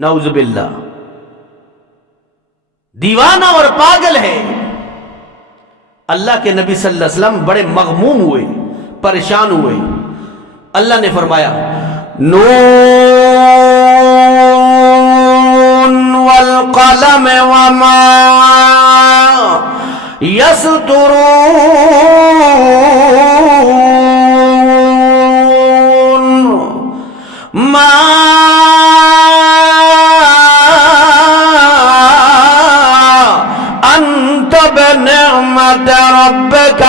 نعوذ باللہ، دیوانہ اور پاگل ہے۔ اللہ کے نبی صلی اللہ علیہ وسلم بڑے مغموم ہوئے، پریشان ہوئے۔ اللہ نے فرمایا نون والقلم وما یسطرون ما انت بنعمت ربک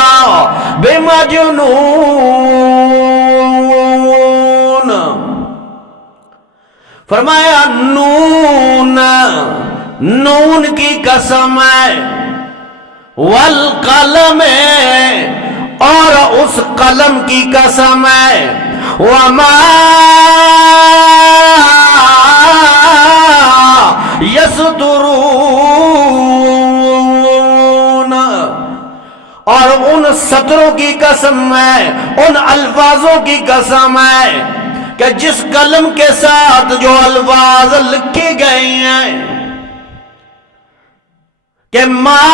بمجنون۔ فرمایا نون، نون کی قسم ہے، والقلم، اور اس قلم کی قسم ہے، وما یسطرون، اور ان سطروں کی قسم ہے، ان الفاظوں کی قسم ہے کہ جس قلم کے ساتھ جو الفاظ لکھے گئے ہیں کہ ما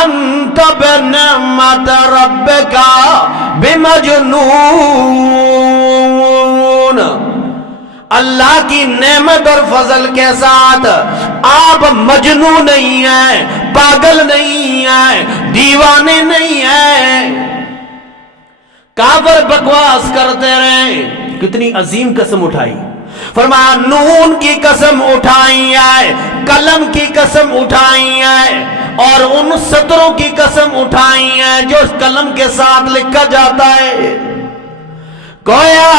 انت بنعمت ربک بمجنون، اللہ کی نعمت اور فضل کے ساتھ آپ مجنون نہیں ہیں، پاگل نہیں ہیں، دیوانے نہیں ہیں۔ کافر بکواس کرتے رہے، کتنی عظیم قسم اٹھائی۔ فرمایا نون کی قسم اٹھائی ہے، قلم کی قسم اٹھائی ہے، اور ان سطروں کی قسم اٹھائی ہے جو اس قلم کے ساتھ لکھا جاتا ہے۔ گویا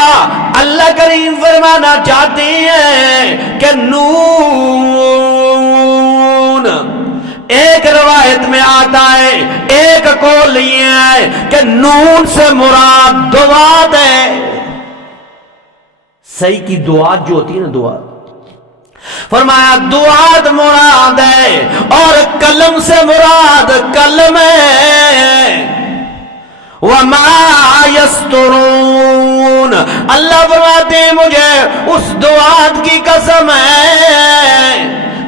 اللہ کریم فرمانا چاہتے ہیں کہ نون، ایک روایت میں آتا ہے، ایک قول یہ ہے کہ نون سے مراد دوات ہے۔ صحیح کی دعات جو ہوتی ہے نا، دعات، فرمایا دعات مراد ہے، اور قلم سے مراد قلم ہے۔ وما یسترون، اللہ فرماتے ہیں مجھے اس دعات کی قسم ہے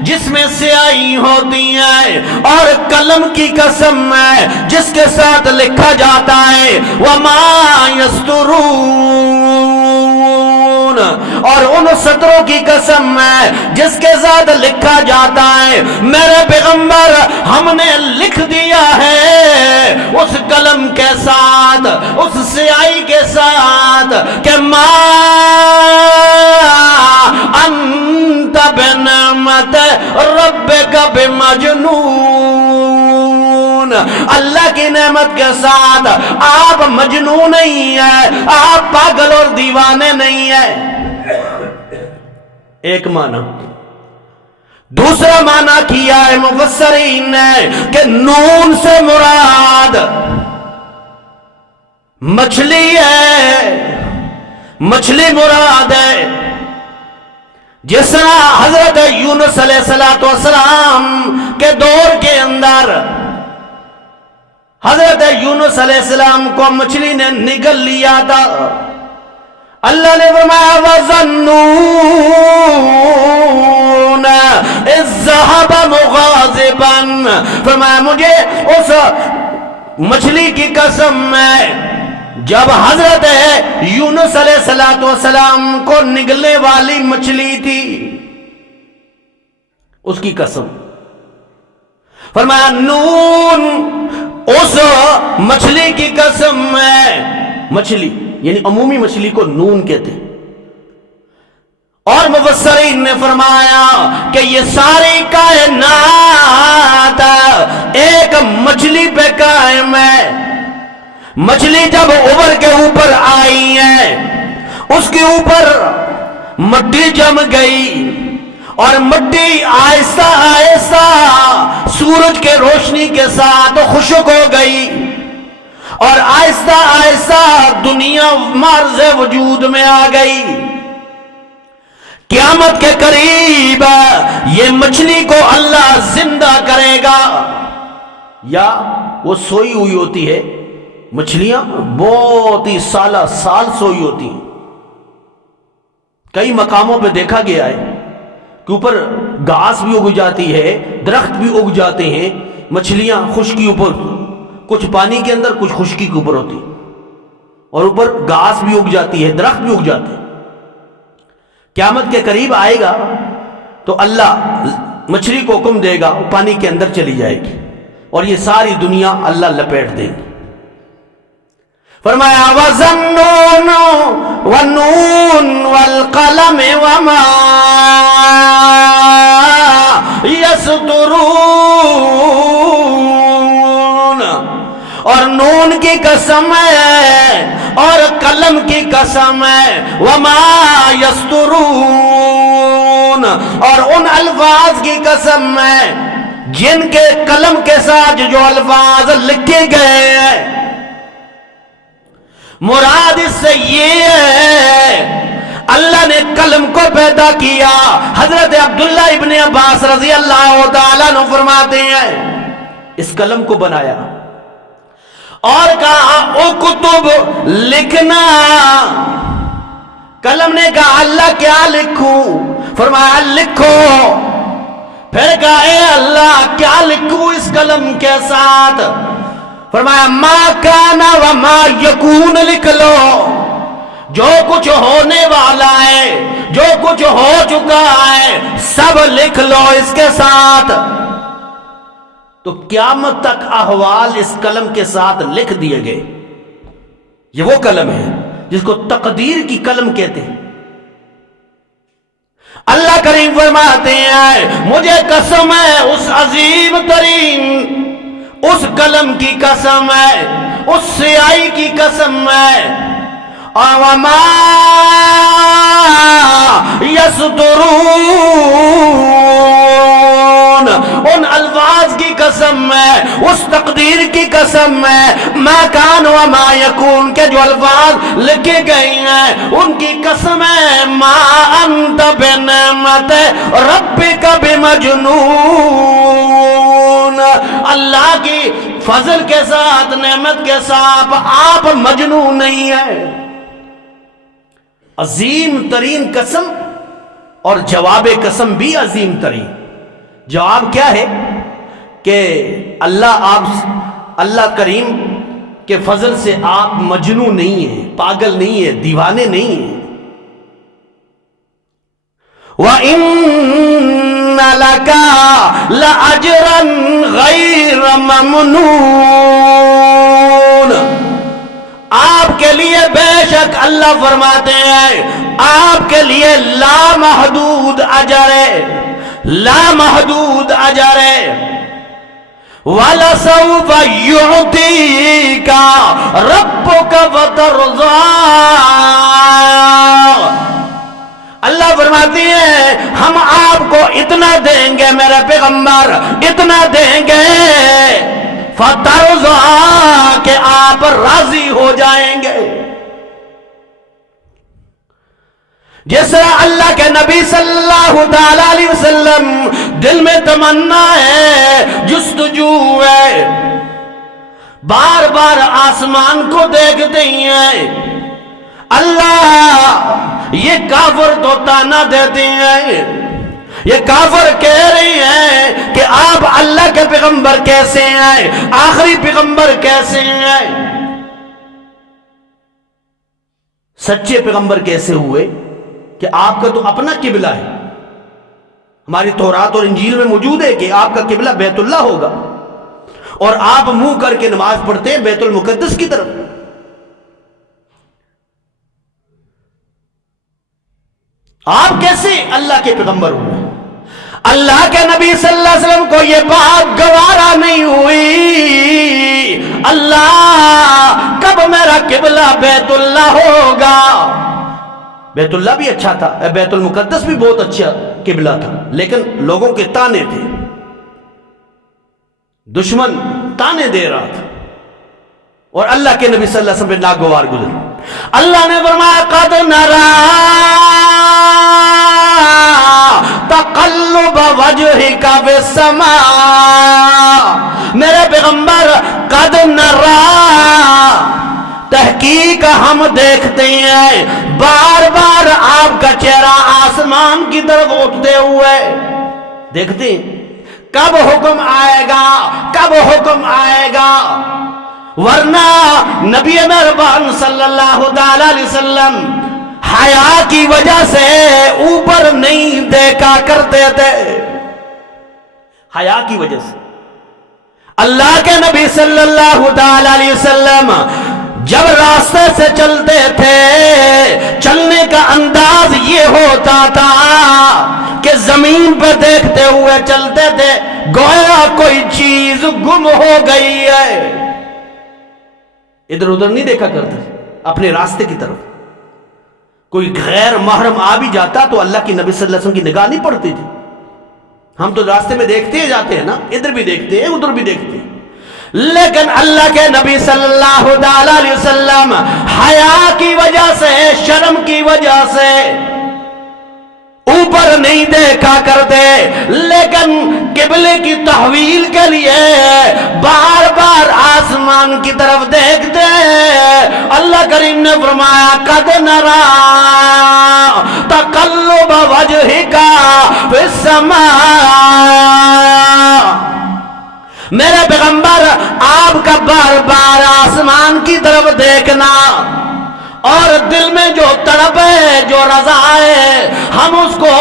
جس میں سیاہی ہوتی ہے، اور قلم کی قسم ہے جس کے ساتھ لکھا جاتا ہے، وما یسترون، اور ان سطروں کی قسم ہے جس کے ساتھ لکھا جاتا ہے۔ میرے پیغمبر، ہم نے لکھ دیا ہے اس قلم کے ساتھ، اس سیاہی کے ساتھ کہ ما انت بنعمت ربک بمجنون، اللہ کی نعمت کے ساتھ آپ مجنون نہیں ہیں، آپ پاگل اور دیوانے نہیں ہیں۔ ایک معنی۔ دوسرا معنی کیا ہے مفسرین نے کہ نون سے مراد مچھلی ہے، مچھلی مراد ہے۔ جس طرح حضرت یونس علیہ السلام کے دور کے اندر حضرت یونس علیہ السلام کو مچھلی نے نگل لیا تھا، اللہ نے فرمایا وَظَنُّونَ إِذْ ذَّهَبَ مُغَاضِبًا، فرمایا مجھے اس مچھلی کی قسم ہے جب حضرت یونس علیہ السلام کو نگلنے والی مچھلی تھی، اس کی قسم۔ فرمایا نون، اس مچھلی کی قسم ہے، مچھلی یعنی عمومی مچھلی کو نون کہتے ہیں۔ اور مفسرین نے فرمایا کہ یہ ساری کائنات ایک مچھلی پہ قائم ہے۔ مچھلی جب ابھر کے اوپر آئی ہے، اس کے اوپر مٹی جم گئی، اور مٹی آہستہ آہستہ سورج کے روشنی کے ساتھ خشک ہو گئی، اور آہستہ آہستہ دنیا مرز وجود میں آ گئی۔ قیامت کے قریب یہ مچھلی کو اللہ زندہ کرے گا، یا وہ سوئی ہوئی ہوتی ہے، مچھلیاں بہت ہی سالہ سال سوئی ہوتی ہیں۔ کئی مقاموں پہ دیکھا گیا ہے کہ اوپر گھاس بھی اگ جاتی ہے، درخت بھی اگ جاتے ہیں، مچھلیاں خشکی اوپر، کچھ پانی کے اندر کچھ خشکی کے اوپر ہوتی، اور اوپر گھاس بھی اگ جاتی ہے، درخت بھی اگ جاتے ہیں۔ قیامت کے قریب آئے گا تو اللہ مچھلی کو حکم دے گا، وہ پانی کے اندر چلی جائے گی اور یہ ساری دنیا اللہ لپیٹ دے گی۔ فرمایا وَظَنُّونَ وَالنُّونَ وَالْقَلَمِ وَمَا يَسْطُرُونَ، اور نون کی قسم ہے اور قلم کی قسم ہے، وما یسترون، اور ان الفاظ کی قسم ہے جن کے قلم کے ساتھ جو الفاظ لکھے گئے ہیں۔ مراد اس سے یہ ہے اللہ نے قلم کو پیدا کیا۔ حضرت عبداللہ ابن عباس رضی اللہ تعالیٰ عنہ فرماتے ہیں اس قلم کو بنایا اور کہا اکتب، لکھنا۔ قلم نے کہا اللہ کیا لکھوں؟ فرمایا لکھو۔ پھر کہا اے اللہ کیا لکھوں اس قلم کے ساتھ؟ فرمایا ما کانا وما یکون، لکھ لو جو کچھ ہونے والا ہے، جو کچھ ہو چکا ہے سب لکھ لو اس کے ساتھ۔ تو قیامت تک احوال اس قلم کے ساتھ لکھ دیے گئے۔ یہ وہ قلم ہے جس کو تقدیر کی قلم کہتے ہیں۔ اللہ کریم فرماتے ہیں مجھے قسم ہے اس عظیم ترین اس قلم کی قسم ہے، اس سیاہی کی قسم ہے، وما یسطرون، ان الفاظ کی قسم ہے، اس تقدیر کی قسم ہے، ما کان وما یکون کے جو الفاظ لکھے گئے ہیں ان کی قسم ہے، ما انت بنعمت ربک بمجنون، اللہ کی فضل کے ساتھ نعمت کے ساتھ آپ مجنون نہیں ہیں۔ عظیم ترین قسم اور جواب قسم بھی عظیم ترین۔ جواب کیا ہے کہ اللہ کریم کے فضل سے آپ مجنون نہیں ہیں، پاگل نہیں ہیں، دیوانے نہیں ہیں۔ وَإِنَّ لَكَ لَأَجْرًا غَيْرَ مَمْنُونٍ، آپ کے لیے بے شک اللہ فرماتے ہیں آپ کے لیے لامحدود اجر ہے، لامحدود اجر ہے۔ وَلَسَوْفَ يُعْطِيكَ رَبُّكَ فَتَرْضَىٰ، اللہ فرماتے ہیں ہم آپ کو اتنا دیں گے میرے پیغمبر، اتنا دیں گے فَتَرْضَىٰ کہ آپ راضی ہو جائیں گے۔ جس طرح اللہ کے نبی صلی اللہ تعالی علیہ وسلم دل میں تمنا ہے، جستجو ہے، بار بار آسمان کو دیکھتے ہیں، اللہ یہ کافر تو تانا دیتے ہیں، یہ کافر کہہ رہے ہیں کہ آپ اللہ کے پیغمبر کیسے ہیں، آخری پیغمبر کیسے ہیں، سچے پیغمبر کیسے ہوئے کہ آپ کا تو اپنا قبلہ ہے۔ ہماری تورات اور انجیل میں موجود ہے کہ آپ کا قبلہ بیت اللہ ہوگا اور آپ منہ کر کے نماز پڑھتے ہیں بیت المقدس کی طرف۔ آپ کیسے اللہ کے پیغمبر ہوئے؟ اللہ کے نبی صلی اللہ علیہ وسلم کو یہ بات گوارا نہیں ہوئی، اللہ کب میرا قبلہ بیت اللہ ہوگا۔ بیت اللہ بھی اچھا تھا، بیت المقدس بھی بہت اچھا قبلہ تھا، لیکن لوگوں کے تانے تھے، دشمن تانے دے رہا تھا اور اللہ کے نبی صلی اللہ علیہ وسلم پہ ناگوار گزر۔ اللہ نے فرمایا قد نرا تقلب وجہک فی السماء، میرے پیغمبر قد نرا تحقیق ہم دیکھتے ہیں بار بار آپ کا چہرہ آسمان کی طرف اٹھتے ہوئے دیکھتے ہیں، کب حکم آئے گا، کب حکم آئے گا، ورنہ نبی مہربان صلی اللہ علیہ وسلم حیا کی وجہ سے اوپر نہیں دیکھا کرتے تھے، حیا کی وجہ سے۔ اللہ کے نبی صلی اللہ علیہ وسلم جب راستے سے چلتے تھے، چلنے کا انداز یہ ہوتا تھا کہ زمین پہ دیکھتے ہوئے چلتے تھے، گویا کوئی چیز گم ہو گئی ہے۔ ادھر ادھر نہیں دیکھا کرتے، اپنے راستے کی طرف۔ کوئی غیر محرم آ بھی جاتا تو اللہ کی نبی صلی اللہ علیہ وسلم کی نگاہ نہیں پڑتی تھی۔ ہم تو راستے میں دیکھتے ہی جاتے ہیں نا، ادھر بھی دیکھتے ہیں ادھر بھی دیکھتے ہیں، لیکن اللہ کے نبی صلی اللہ علیہ وسلم حیا کی وجہ سے، شرم کی وجہ سے اوپر نہیں دیکھا کرتے، لیکن قبلے کی تحویل کے لیے بار بار آسمان کی طرف دیکھتے ہیں۔ اللہ کریم نے فرمایا قد نرا تقلب وجہک فی السماء، میرے پیغمبر آپ کا بار بار آسمان کی طرف دیکھنا اور دل میں جو تڑپ ہے، جو رضا ہے، ہم اس کو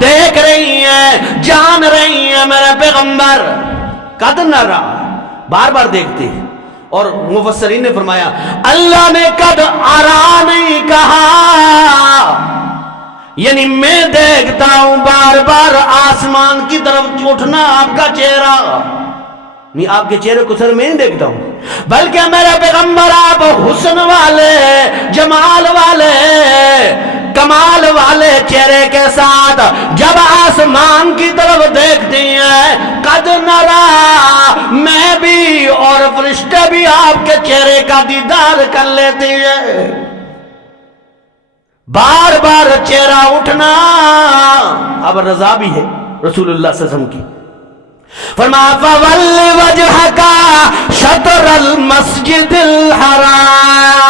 دیکھ رہی ہیں، جان رہی ہیں میرے پیغمبر۔ قد نرا، بار بار دیکھتے ہیں۔ اور مفسرین نے فرمایا اللہ نے قد ارا نہیں کہا، یعنی میں دیکھتا ہوں بار بار آسمان کی طرف اٹھنا آپ کا چہرہ، نہیں آپ کے چہرے کو سر میں نہیں دیکھتا ہوں، بلکہ میرے پیغمبر آپ حسن والے، جمال والے، کمال والے چہرے کے ساتھ جب آسمان کی طرف دیکھتی ہیں، قد نرا، میں بھی اور فرشتے بھی آپ کے چہرے کا دیدار کر لیتے ہیں۔ بار بار چہرہ اٹھنا اب رضا بھی ہے رسول اللہ صلی اللہ علیہ وسلم کی۔ فرمایا فَوَلِّ وَجْهَكَ شَطْرَ الْمَسْجِدِ الْحَرَامِ،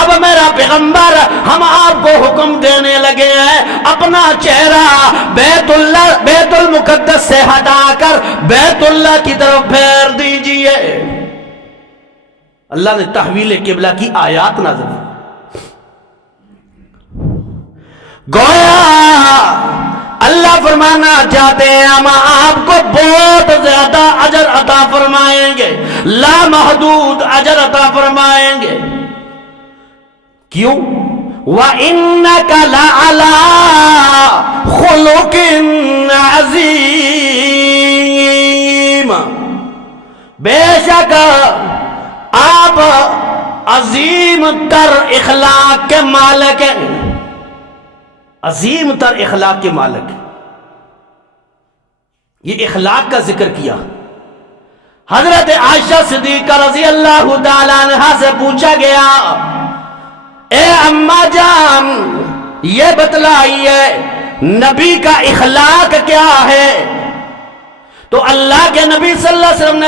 اب میرا پیغمبر ہم آپ کو حکم دینے لگے ہیں اپنا چہرہ بیت المقدس سے ہٹا کر بیت اللہ کی طرف پھیر دیجئے۔ اللہ نے تحویل قبلہ کی آیات نازل کی۔ گویا اللہ فرمانا چاہتے ہیں ہم آپ کو بہت زیادہ اجر عطا فرمائیں گے، لامحدود اجر عطا فرمائیں گے۔ کیوں؟ وَإِنَّكَ لَعَلَىٰ خُلُقٍ عَظِيمٍ، بے شک آپ عظیم تر اخلاق کے مالک ہیں، عظیم تر اخلاق کے مالک۔ یہ اخلاق کا ذکر کیا۔ حضرت عائشہ صدیقہ رضی اللہ تعالیٰ عنہا سے پوچھا گیا اے اماں جان یہ بتلائیے نبی کا اخلاق کیا ہے؟ تو اللہ کے نبی صلی اللہ علیہ وسلم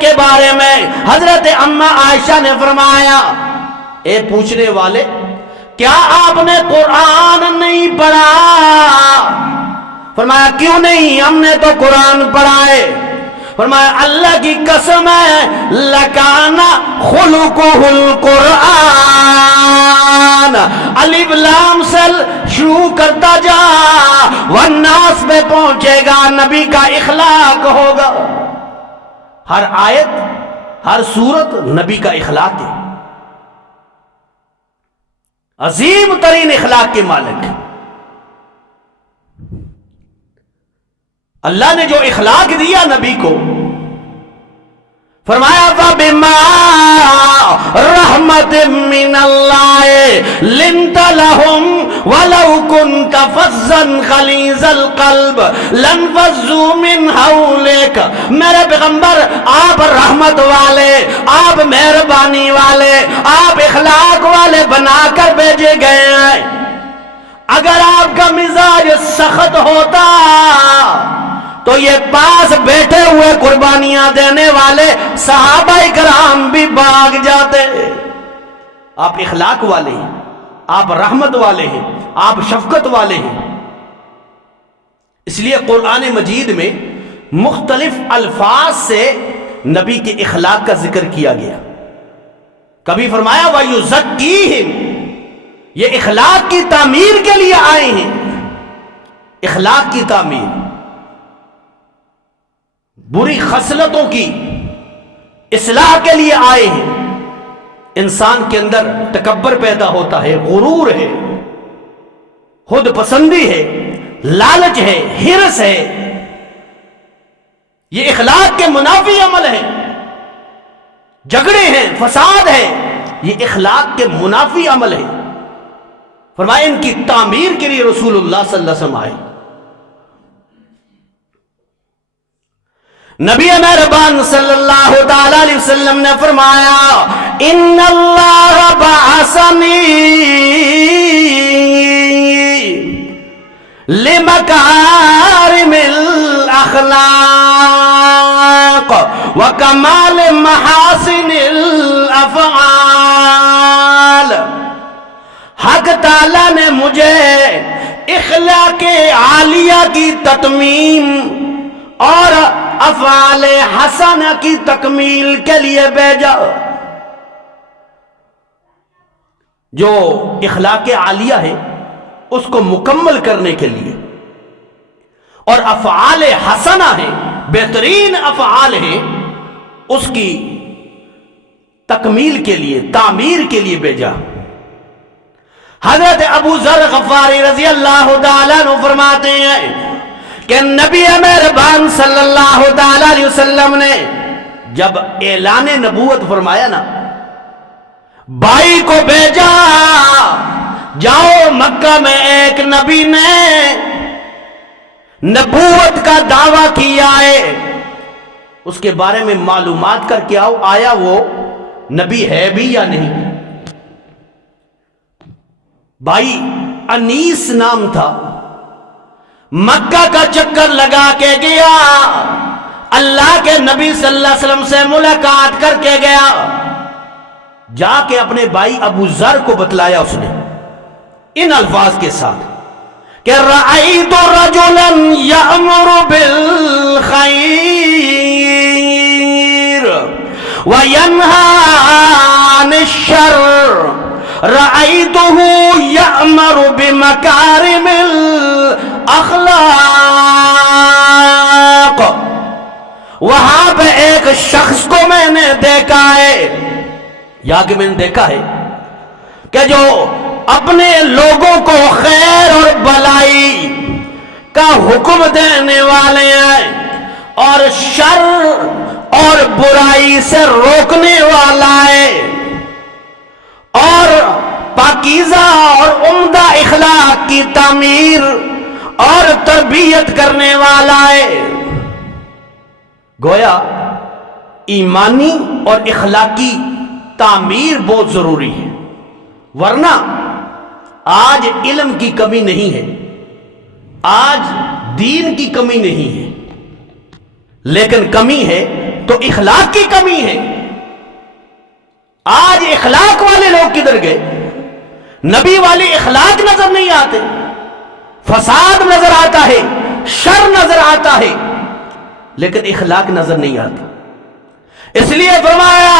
کے بارے میں حضرت اماں عائشہ نے فرمایا اے پوچھنے والے، کیا آپ نے قرآن نہیں پڑھا؟ فرمایا کیوں نہیں، ہم نے تو قرآن پڑھا ہے۔ فرمایا اللہ کی قسم ہے لَكَانَ خُلُقُهُ الْقُرْآنَ، الف لام سے شروع کرتا جا والناس پہ پہنچے گا، نبی کا اخلاق ہوگا۔ ہر آیت، ہر سورت نبی کا اخلاق ہے، عظیم ترین اخلاق کے مالک۔ اللہ نے جو اخلاق دیا نبی کو، فرمایا فَبِمَا رَحْمَةٍ مِّنَ اللَّهِ لِنْتَ لَهُمْ وَلَوْ كُنْتَ فَظًّا غَلِيظَ الْقَلْبِ لَانفَضُّوا مِنْ حَوْلِكَ، میرے پیغمبر آپ رحمت والے، آپ مہربانی والے، آپ اخلاق والے بنا کر بھیجے گئے ہیں۔ اگر آپ کا مزاج سخت ہوتا تو یہ پاس بیٹھے ہوئے قربانیاں دینے والے صحابہ کرام بھی بھاگ جاتے۔ آپ اخلاق والے ہیں، آپ رحمت والے ہیں، آپ شفقت والے ہیں، اس لیے قرآن مجید میں مختلف الفاظ سے نبی کے اخلاق کا ذکر کیا گیا۔ کبھی فرمایا وَيُزَكِّيهِمْ، یہ اخلاق کی تعمیر کے لیے آئے ہیں، اخلاق کی تعمیر، بری خصلتوں کی اصلاح کے لیے آئے ہیں۔ انسان کے اندر تکبر پیدا ہوتا ہے، غرور ہے، خود پسندی ہے، لالچ ہے، ہرس ہے، یہ اخلاق کے منافی عمل ہے، جھگڑے ہیں، فساد ہے، یہ اخلاق کے منافی عمل ہے۔ فرمایا ان کی تعمیر کے لیے رسول اللہ صلی اللہ علیہ وسلم آئے۔ نبی مہربان صلی اللہ تعالی علیہ وسلم نے فرمایا ان اللہ بعثنی لمکارم الاخلاق وکمال محاسن الافعال، حق تعالی نے مجھے اخلاق عالیہ کی تتمیم اور افعال حسنہ کی تکمیل کے لیے بھیجا۔ جو اخلاق عالیہ ہے اس کو مکمل کرنے کے لیے، اور افعال حسنہ ہے، بہترین افعال ہے، اس کی تکمیل کے لیے، تعمیر کے لیے بھیجا۔ حضرت ابو ذر غفاری رضی اللہ تعالیٰ عنہ فرماتے ہیں کہ نبی مہربان صلی اللہ تعالی علیہ وسلم نے جب اعلان نبوت فرمایا نا، بھائی کو بھیجا، جاؤ مکہ میں ایک نبی نے نبوت کا دعویٰ کیا ہے، اس کے بارے میں معلومات کر کے آؤ، آیا وہ نبی ہے بھی یا نہیں۔ بھائی انیس نام تھا، مکہ کا چکر لگا کے گیا، اللہ کے نبی صلی اللہ علیہ وسلم سے ملاقات کر کے گیا، جا کے اپنے بھائی ابو ذر کو بتلایا اس نے ان الفاظ کے ساتھ کہ رأیت رجلا یأمر بالخیر وینہی عن الشر رأیتہ یأمر بمکارم اخلاق۔ وہاں پہ ایک شخص کو میں نے دیکھا ہے، یا کہ میں نے دیکھا ہے کہ جو اپنے لوگوں کو خیر اور بلائی کا حکم دینے والے ہیں اور شر اور برائی سے روکنے والا ہے، اور پاکیزہ اور عمدہ اخلاق کی تعمیر اور تربیت کرنے والا ہے۔ گویا ایمانی اور اخلاقی تعمیر بہت ضروری ہے، ورنہ آج علم کی کمی نہیں ہے، آج دین کی کمی نہیں ہے، لیکن کمی ہے تو اخلاق کی کمی ہے۔ آج اخلاق والے لوگ کدھر گئے؟ نبی والے اخلاق نظر نہیں آتے، فساد نظر آتا ہے، شر نظر آتا ہے، لیکن اخلاق نظر نہیں آتا۔ اس لیے فرمایا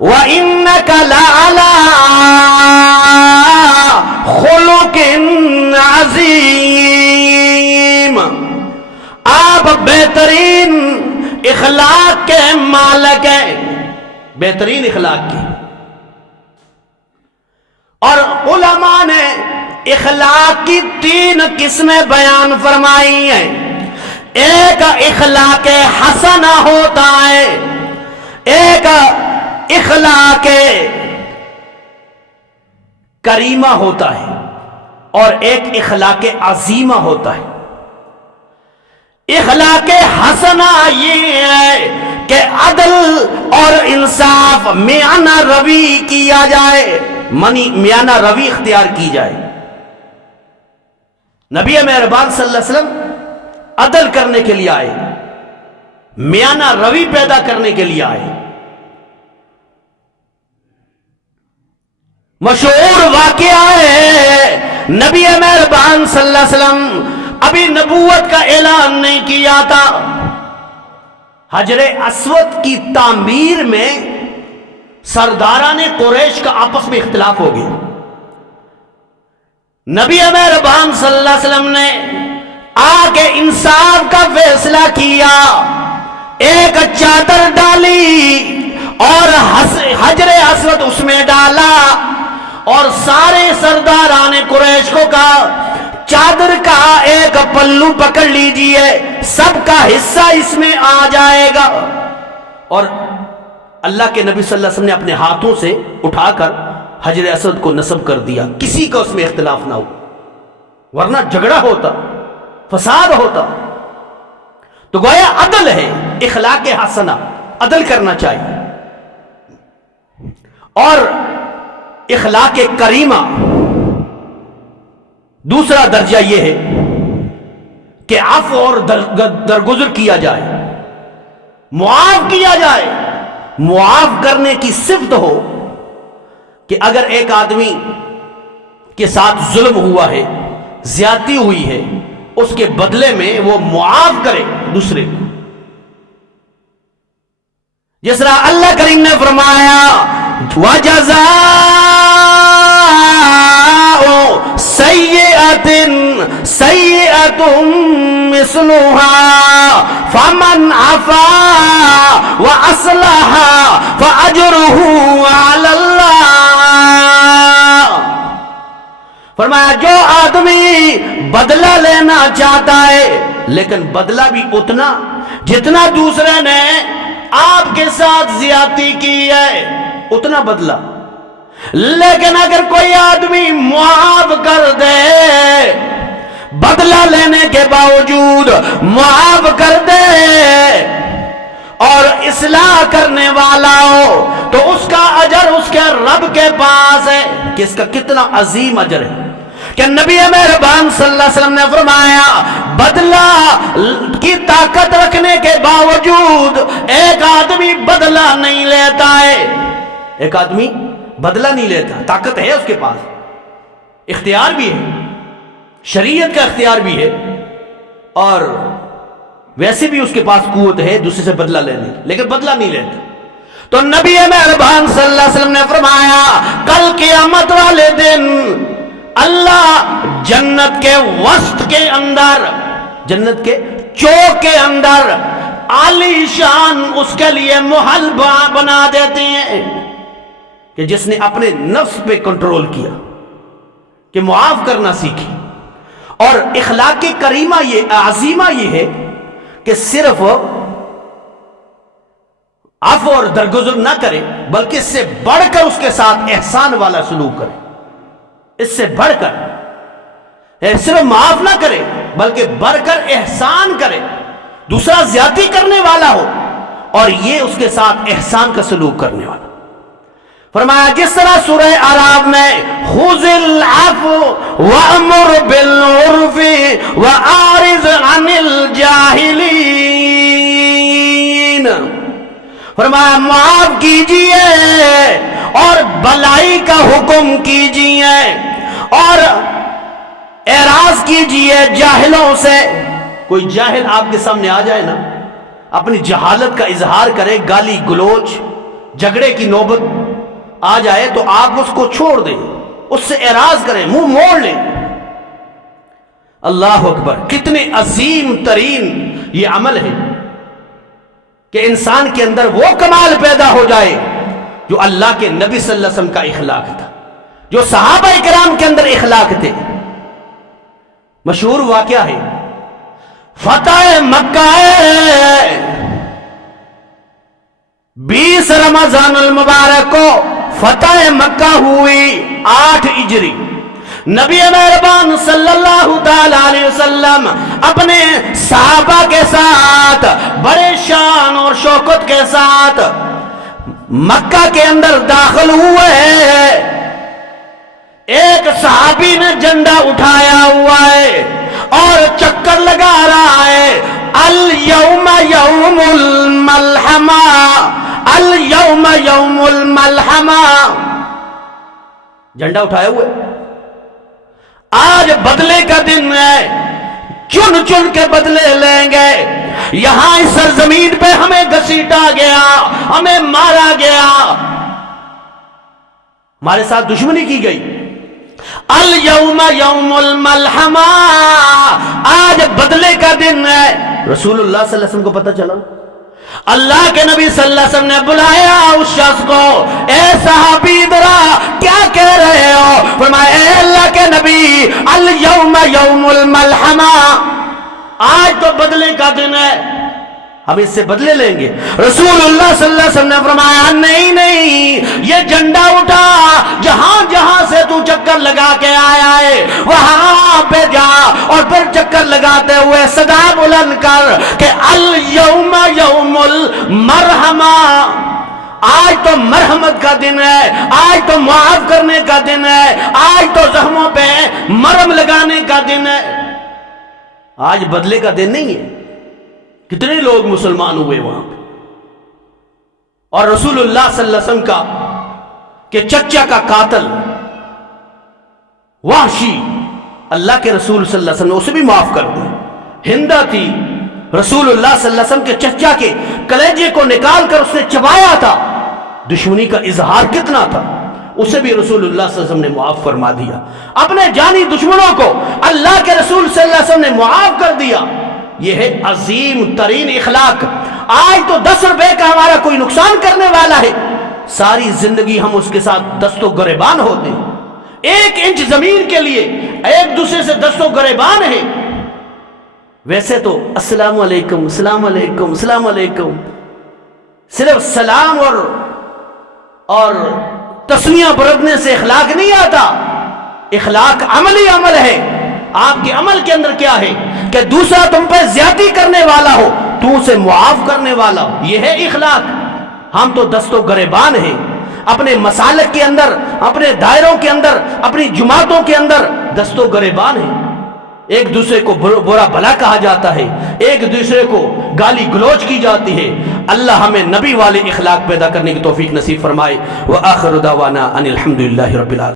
وَإِنَّكَ لَعَلَىٰ خُلُقٍ عَظِيمٍ، آپ بہترین اخلاق کے مالک ہیں، بہترین اخلاق کی۔ اور علماء نے اخلاق کی 3 قسمیں بیان فرمائی ہیں۔ ایک اخلاق حسنہ ہوتا ہے، ایک اخلاق کریمہ ہوتا ہے، اور ایک اخلاق عظیمہ ہوتا ہے۔ اخلاق حسنہ یہ ہے کہ عدل اور انصاف میانہ روی کیا جائے، میانہ روی اختیار کی جائے۔ نبی مہربان صلی اللہ علیہ وسلم عدل کرنے کے لیے آئے، میانہ روی پیدا کرنے کے لیے آئے۔ مشہور واقعہ ہے، نبی مہربان صلی اللہ علیہ وسلم ابھی نبوت کا اعلان نہیں کیا تھا، حجر اسود کی تعمیر میں سرداران قریش کا آپس میں اختلاف ہو گیا۔ نبی مہربان صلی اللہ علیہ وسلم نے آ کے انصاف کا فیصلہ کیا، ایک چادر ڈالی اور حجر اسود اس میں ڈالا، اور سارے سرداران قریش کو کہا چادر کا ایک پلو پکڑ لیجئے، سب کا حصہ اس میں آ جائے گا۔ اور اللہ کے نبی صلی اللہ علیہ وسلم نے اپنے ہاتھوں سے اٹھا کر حجر اسود کو نصب کر دیا، کسی کا اس میں اختلاف نہ ہو، ورنہ جھگڑا ہوتا، فساد ہوتا۔ تو گویا عدل ہے، اخلاق حسنہ، عدل کرنا چاہیے۔ اور اخلاق کریمہ دوسرا درجہ یہ ہے کہ عفو اور درگزر کیا جائے، معاف کیا جائے۔ معاف کرنے کی صفت ہو کہ اگر ایک آدمی کے ساتھ ظلم ہوا ہے، زیادتی ہوئی ہے، اس کے بدلے میں وہ معاف کرے دوسرے کو، جس طرح اللہ کریم نے فرمایا وَجَزَاءُ سَيِّئَةٍ سَيِّئَةٌ مِثْلُهَا فَمَنْ عَفَا وَأَصْلَحَ فَأَجْرُهُ عَلَى اللَّهِ۔ فرمایا جو آدمی بدلہ لینا چاہتا ہے، لیکن بدلہ بھی اتنا جتنا دوسرے نے آپ کے ساتھ زیادتی کی ہے، اتنا بدلہ، لیکن اگر کوئی آدمی معاف کر دے، بدلہ لینے کے باوجود معاف کر دے اور اصلاح کرنے والا ہو، تو اس کا اجر اس کے رب کے پاس ہے کہ اس کا کتنا عظیم اجر ہے۔ کہ نبی مہربان صلی اللہ علیہ وسلم نے فرمایا بدلہ کی طاقت رکھنے کے باوجود ایک آدمی بدلہ نہیں لیتا ہے، ایک آدمی بدلہ نہیں لیتا، طاقت ہے اس کے پاس، اختیار بھی ہے، شریعت کا اختیار بھی ہے، اور ویسے بھی اس کے پاس قوت ہے دوسرے سے بدلہ لینے، لیکن بدلہ نہیں لیتا۔ تو نبی مہربان صلی اللہ علیہ وسلم نے فرمایا کل قیامت والے دن اللہ جنت کے وسط کے اندر، جنت کے چوک کے اندر عالی شان اس کے لیے محل بنا دیتے ہیں کہ جس نے اپنے نفس پہ کنٹرول کیا، کہ معاف کرنا سیکھے۔ اور اخلاق کریمہ یہ عظیمہ یہ ہے کہ صرف عفو اور درگزر نہ کرے، بلکہ اس سے بڑھ کر اس کے ساتھ احسان والا سلوک کرے، اس سے بڑھ کر صرف معاف نہ کرے بلکہ بڑھ کر احسان کرے، دوسرا زیادتی کرنے والا ہو اور یہ اس کے ساتھ احسان کا سلوک کرنے والا۔ فرمایا جس طرح سورہ اعراف میں خُذِ الْعَفْوَ وَأْمُرْ بِالْعُرْفِ وَأَعْرِضْ عَنِ الْجَاهِلِينَ، فرمایا معاف کیجئے اور بھلائی کا حکم کیجئے اور اعراض کیجئے جاہلوں سے۔ کوئی جاہل آپ کے سامنے آ جائے نا، اپنی جہالت کا اظہار کرے، گالی گلوچ جھگڑے کی نوبت آ جائے تو آپ اس کو چھوڑ دیں، اس سے اعراض کریں، منہ موڑ لیں۔ اللہ اکبر، کتنے عظیم ترین یہ عمل ہے کہ انسان کے اندر وہ کمال پیدا ہو جائے جو اللہ کے نبی صلی اللہ علیہ وسلم کا اخلاق تھا، جو صحابہ کرام کے اندر اخلاق تھے۔ مشہور واقعہ ہے، فتح مکہ ہے، 20 رمضان المبارک کو فتح مکہ ہوئی، 8 ہجری۔ نبی مہربان صلی اللہ تعالی علیہ وسلم اپنے صحابہ کے ساتھ بڑے شان اور شوکت کے ساتھ مکہ کے اندر داخل ہوئے۔ ایک صحابی نے جھنڈا اٹھایا ہوا ہے اور چکر لگا رہا ہے یوم الملحمہ، الیوم یوم الملحمہ، جھنڈا اٹھائے ہوئے، آج بدلے کا دن ہے، چن چن کے بدلے لیں گے۔ یہاں اس سرزمین پہ ہمیں گھسیٹا گیا، ہمیں مارا گیا، ہمارے ساتھ دشمنی کی گئی، الیوم یوم الملحمہ، آج بدلے کا دن ہے۔ رسول اللہ صلی اللہ علیہ وسلم کو پتہ چلا، اللہ کے نبی صلی اللہ علیہ وسلم نے بلایا اس شخص کو، اے صحابی ذرا کیا کہہ رہے ہو؟ فرمایا اے اللہ کے نبی، الیوم یوم الملحمہ، آج تو بدلے کا دن ہے، ہم اس سے بدلے لیں گے۔ رسول اللہ صلی اللہ علیہ وسلم نے فرمایا نہیں نہیں، یہ جھنڈا اٹھا، جہاں جہاں سے تو چکر لگا کے آیا ہے وہاں پہ جا، اور پھر چکر لگاتے ہوئے صدا بلند کر کہ الیوم یوم المرحمہ، آج تو مرحمت کا دن ہے، آج تو معاف کرنے کا دن ہے، آج تو زخموں پہ مرہم لگانے کا دن ہے، آج بدلے کا دن نہیں ہے۔ کتنے لوگ مسلمان ہوئے وہاں پہ، اور رسول اللہ صلی اللہ علیہ وسلم کا کہ چچا کا قاتل وحشی، اللہ کے رسول صلی اللہ علیہ وسلم نے اسے بھی معاف کر دیا۔ ہندا تھی، رسول اللہ صلی اللہ علیہ وسلم کے چچا کے کلیجے کو نکال کر اس نے چبایا تھا، دشمنی کا اظہار کتنا تھا، اسے بھی رسول اللہ صلی اللہ علیہ وسلم نے معاف فرما دیا۔ اپنے جانی دشمنوں کو اللہ کے رسول صلی اللہ علیہ وسلم نے معاف کر دیا، یہ ہے عظیم ترین اخلاق۔ آج تو 10 روپے کا ہمارا کوئی نقصان کرنے والا ہے، ساری زندگی ہم اس کے ساتھ دست و گریبان ہوتے ہیں، 1 انچ زمین کے لیے ایک دوسرے سے دست و گریبان ہے۔ ویسے تو السلام علیکم السلام علیکم السلام علیکم، صرف سلام اور تسمیہ بردنے سے اخلاق نہیں آتا، اخلاق عملی عمل ہے۔ آپ کے عمل کے اندر کیا ہے کہ دوسرا تم پہ زیادتی کرنے والا ہو تو اسے معاف کرنے والا ہو، یہ ہے اخلاق۔ ہم تو دست و گریبان ہیں، اپنے مسالک کے اندر، اپنے دائروں کے اندر، اپنی جماعتوں کے اندر دست و گریبان ہیں، ایک دوسرے کو برا بھلا کہا جاتا ہے، ایک دوسرے کو گالی گلوچ کی جاتی ہے۔ اللہ ہمیں نبی والے اخلاق پیدا کرنے کی توفیق نصیب فرمائے۔ وآخر دعوانا ان الحمدللہ رب العالمین۔